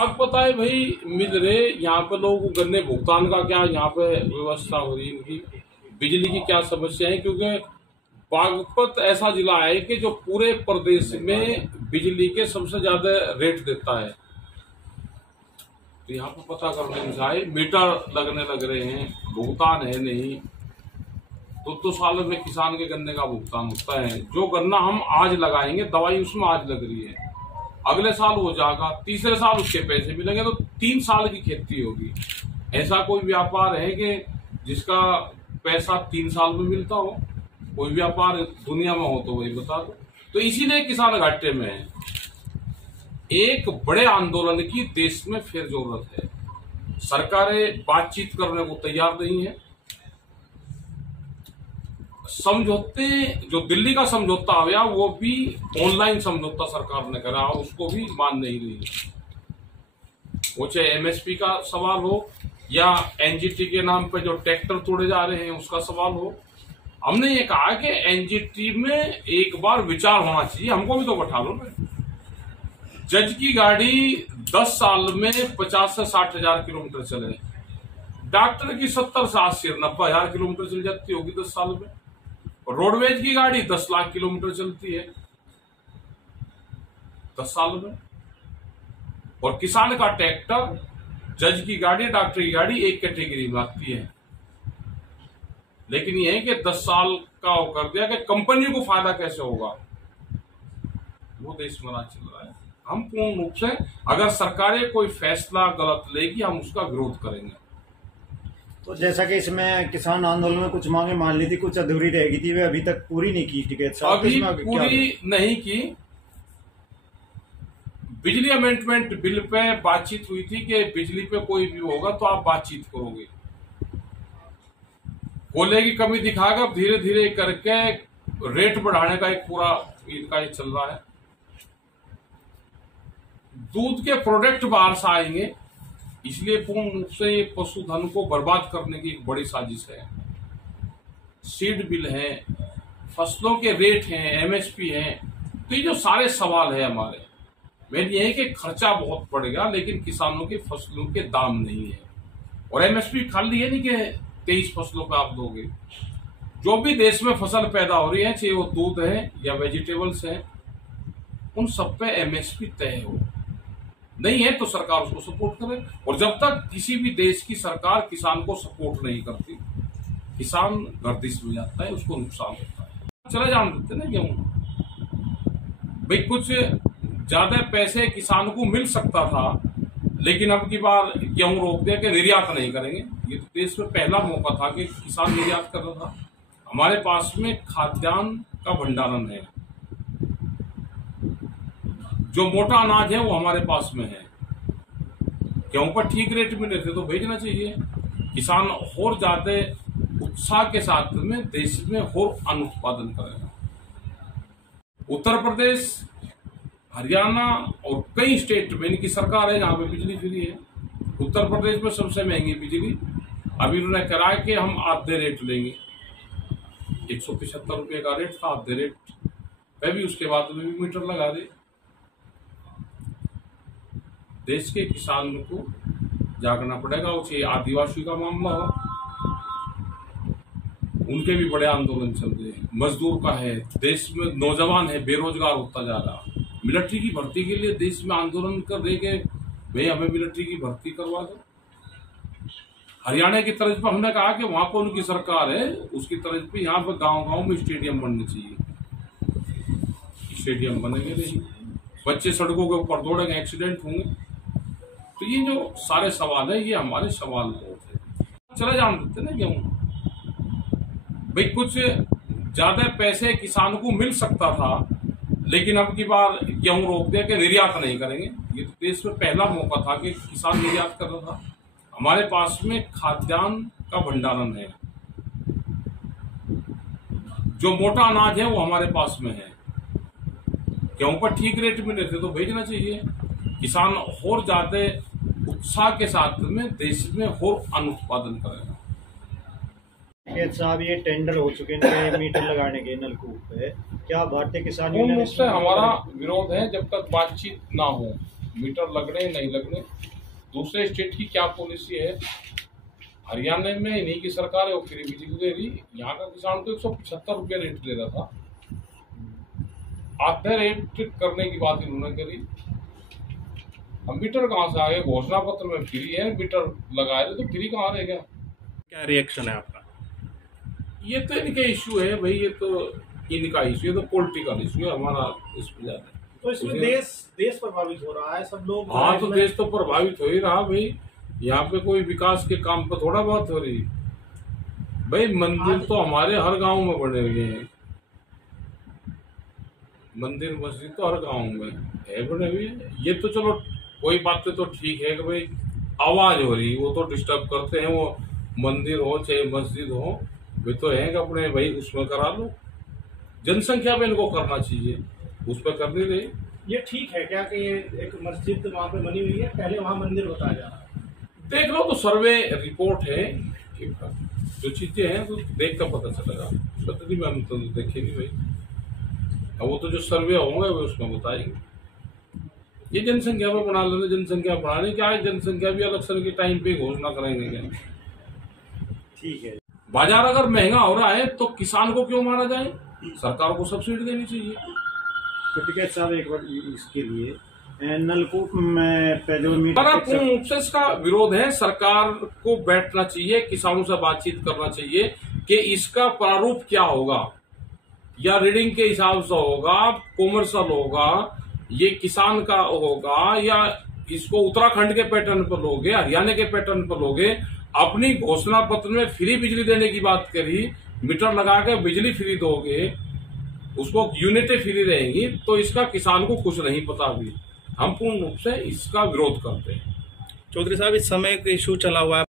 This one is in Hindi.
अब पता है भाई मिल रहे यहाँ पे लोग गन्ने भुगतान का क्या यहाँ पे व्यवस्था हो रही है इनकी, बिजली की क्या समस्या है, क्योंकि बागपत ऐसा जिला है कि जो पूरे प्रदेश में बिजली के सबसे ज्यादा रेट देता है। तो यहाँ पे पता करने जाए मीटर लगने लग रहे हैं, भुगतान है नहीं। तो साल में किसान के गन्ने का भुगतान होता है। जो गन्ना हम आज लगाएंगे दवाई उसमें आज लग रही है, अगले साल हो जाएगा, तीसरे साल उसके पैसे मिलेंगे, तो 3 साल की खेती होगी। ऐसा कोई व्यापार है कि जिसका पैसा 3 साल में मिलता हो? कोई व्यापार दुनिया में हो तो वही बता दो। तो इसीलिए किसान घाटे में है। एक बड़े आंदोलन की देश में फिर जरूरत है। सरकारें बातचीत करने को तैयार नहीं है। समझौते जो दिल्ली का समझौता हो गया वो भी ऑनलाइन समझौता सरकार ने करा, उसको भी मान नहीं रही। वो चाहे एमएसपी का सवाल हो या एनजीटी के नाम पे जो ट्रैक्टर तोड़े जा रहे हैं उसका सवाल हो। हमने ये कहा कि एनजीटी में एक बार विचार होना चाहिए, हमको भी तो बैठा लो ना। जज की गाड़ी 10 साल में 50 से 60 हजार किलोमीटर चले, डॉक्टर की 70 से 80 90 हजार किलोमीटर चल जाती होगी 10 साल में। रोडवेज की गाड़ी 10 लाख किलोमीटर चलती है 10 साल में। और किसान का ट्रैक्टर, जज की गाड़ी, डॉक्टर की गाड़ी एक कैटेगरी में आती है। लेकिन यह है कि 10 साल का वो कर दिया कि कंपनी को फायदा कैसे होगा, वो देश में राज चल रहा है। हम पूर्ण रूप से अगर सरकारें कोई फैसला गलत लेगी हम उसका विरोध करेंगे। तो जैसा कि इसमें किसान आंदोलन में कुछ मांगे मान ली थी, कुछ अधूरी रह गई थी, वे अभी तक पूरी नहीं की टिकैत साहब, अभी पूरी नहीं की। बिजली अमेंडमेंट बिल पे बातचीत हुई थी कि बिजली पे कोई भी होगा तो आप बातचीत करोगे। कोयले की कमी दिखाकर धीरे धीरे करके रेट बढ़ाने का एक पूरा इनका चल रहा है। दूध के प्रोडक्ट बाहर से आएंगे, इसलिए पूर्ण रूप से ये पशुधन को बर्बाद करने की एक बड़ी साजिश है। सीड बिल है, फसलों के रेट हैं, एमएसपी है। तो ये जो सारे सवाल है हमारे, मेन ये है कि खर्चा बहुत बढ़ेगा लेकिन किसानों की फसलों के दाम नहीं है। और एमएसपी खाली है नहीं कि 23 फसलों पे आप दोगे। जो भी देश में फसल पैदा हो रही है, चाहे वो दूध है या वेजिटेबल्स है, उन सब पे एमएसपी तय हो। नहीं है तो सरकार उसको सपोर्ट करे। और जब तक किसी भी देश की सरकार किसान को सपोर्ट नहीं करती, किसान गर्दिश में जाता है, उसको नुकसान होता है। चले जान देते ना गेहूं भाई, कुछ ज्यादा पैसे किसान को मिल सकता था, लेकिन अब की बार गेहूं रोक दिया कि निर्यात नहीं करेंगे। ये तो देश में पहला मौका था कि किसान निर्यात कर रहा था। हमारे पास में खाद्यान्न का भंडारण है, जो मोटा अनाज है वो हमारे पास में है। गेहूं पर ठीक रेट मिले थे तो भेजना चाहिए। किसान और ज्यादा उत्साह के साथ में देश में और अन्न उत्पादन करेगा। उत्तर प्रदेश, हरियाणा और कई स्टेट में इनकी सरकार है जहां पे बिजली फ्री है। उत्तर प्रदेश में सबसे महंगी बिजली। अभी उन्होंने करा कि हम आधे रेट लेंगे, 175 रुपये का रेट था, आधे रेट पे भी उसके बाद में भी मीटर लगा दे। देश के किसान को जागना पड़ेगा। चाहे आदिवासी का मामला हो, उनके भी बड़े आंदोलन चल रहे हैं। मजदूर का है, देश में नौजवान है, बेरोजगार होता जा रहा। मिलिट्री की भर्ती के लिए देश में आंदोलन कर रहे कि भाई हमें मिलिट्री की भर्ती करवा दो। हरियाणा की तर्ज पर हमने कहा कि वहां पर उनकी सरकार है, उसकी तर्ज पर यहाँ पर गांव-गांव में स्टेडियम बनने चाहिए। स्टेडियम बनेंगे नहीं, बच्चे सड़कों के ऊपर दौड़ेंगे, एक्सीडेंट होंगे। तो ये जो सारे सवाल है, ये हमारे सवाल बहुत है। चले जान देते ना गेहूं भाई, कुछ ज्यादा पैसे किसान को मिल सकता था, लेकिन अब की बार गेहूं रोक दिया कि निर्यात नहीं करेंगे। ये तो देश में पहला मौका था कि किसान निर्यात कर रहा था। हमारे पास में खाद्यान्न का भंडारण है, जो मोटा अनाज है वो हमारे पास में है। गेहूं पर ठीक रेट मिले थे तो भेजना चाहिए। किसान और ज्यादा उत्साह के साथ में देश में और अन्न उत्पादन करेगा। साहब, ये टेंडर हो चुके हैं मीटर लगाने के नलकूप पे, क्या भारतीय किसान यूनियन से हमारा विरोध है। जब तक बातचीत ना हो, मीटर लगने नहीं लगने। दूसरे स्टेट की क्या पॉलिसी है, हरियाणा में इन्हीं की सरकार है वो फ्री बिजली दे रही, यहाँ का किसान तो 175 रुपया रेट दे रहा था। आधे रेट करने की बात इन्होंने करी। हम मीटर कहाँ से आ गए, घोषणा पत्र में फ्री है, मीटर लगाए तो फ्री कहाँ रहेगा। क्या रिएक्शन है आपका? ये तो इनके इश्यू है भाई, ये तो इनका इश्यू है, तो पॉलिटिकल इश्यू है, हमारा इसमें ज्यादा। तो इसमें देश प्रभावित हो रहा है, सब लोग। हाँ, तो देश तो प्रभावित हो ही रहा भाई। यहाँ पे कोई विकास के काम पर थोड़ा बहुत हो रही भाई। मंदिर तो हमारे हर गांव में बने हुए हैं, मंदिर मस्जिद तो हर गांव में है बने हुए। ये तो चलो कोई बातें तो ठीक है कि भाई आवाज हो रही, वो तो डिस्टर्ब करते हैं, वो मंदिर हो चाहे मस्जिद हो, वे तो है कि अपने भाई उसमें करा लो, जनसंख्या पे इनको करना चाहिए, उस पर कर नहीं रही। ये ठीक है क्या कि ये एक मस्जिद वहाँ पे बनी हुई है, पहले वहाँ मंदिर बताया जा रहा है? देख लो, तो सर्वे रिपोर्ट है, जो चीजें हैं तो देख कर पता चलेगा। सतरी में हम तो देखे नहीं भाई, अब वो तो जो सर्वे होंगे वो उसमें बताएंगे। ये जनसंख्या पे बना लेना, जनसंख्या बढ़ाने क्या है, जनसंख्या भी इलेक्शन के टाइम पे घोषणा करेंगे क्या। ठीक है। बाजार अगर महंगा हो रहा है तो किसान को क्यों मारा जाए, सरकार को सब्सिडी देनी चाहिए। तो टिकैत साहब एक बार इसके लिए नलकूप में पूर्ण रूप से इसका विरोध है। सरकार को बैठना चाहिए, किसानों से बातचीत करना चाहिए कि इसका प्रारूप क्या होगा, या रीडिंग के हिसाब से होगा, कॉमर्शियल होगा, ये किसान का होगा, या इसको उत्तराखंड के पैटर्न पर लोगे, हरियाणा के पैटर्न पर लोगे। अपनी घोषणा पत्र में फ्री बिजली देने की बात करी, मीटर लगा के बिजली फ्री दोगे, उसको यूनिटें फ्री रहेंगी, तो इसका किसान को कुछ नहीं पता भी। हम पूर्ण रूप से इसका विरोध करते हैं। चौधरी साहब, इस समय इशू चला हुआ है